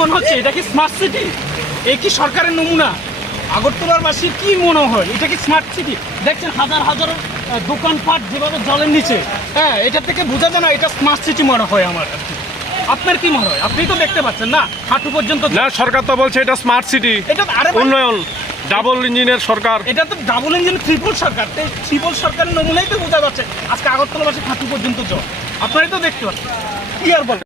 মনে হচ্ছে এটা কি স্মার্ট সিটি? এই কি সরকারের নমুনা? আগরতলার বাসীর কি মনে হয় এটা কি স্মার্ট সিটি? দেখছেন হাজার হাজার দোকানপাট যেভাবে জলের নিচে, হ্যাঁ, এটা থেকে বোঝা যায় না এটা স্মার্ট সিটি মনে হয় আমার আর কি। আপনার কি মনে হয়? আপনি তো দেখতে পাচ্ছেন না হাঁটু পর্যন্ত। না, সরকার তো বলছে এটা স্মার্ট সিটি, এটা আরে ভাই, উন্নয়ন, ডাবল ইঞ্জিনের সরকার। এটা তো ডাবল ইঞ্জিন ট্রিপল সরকার। ট্রিপল সরকারের নমুনাই তো বোঝা যাচ্ছে আজকে আগরতলাবাসী হাঁটু পর্যন্ত জল। আপনারাই তো দেখতে পাচ্ছেন, কি আর বলেন।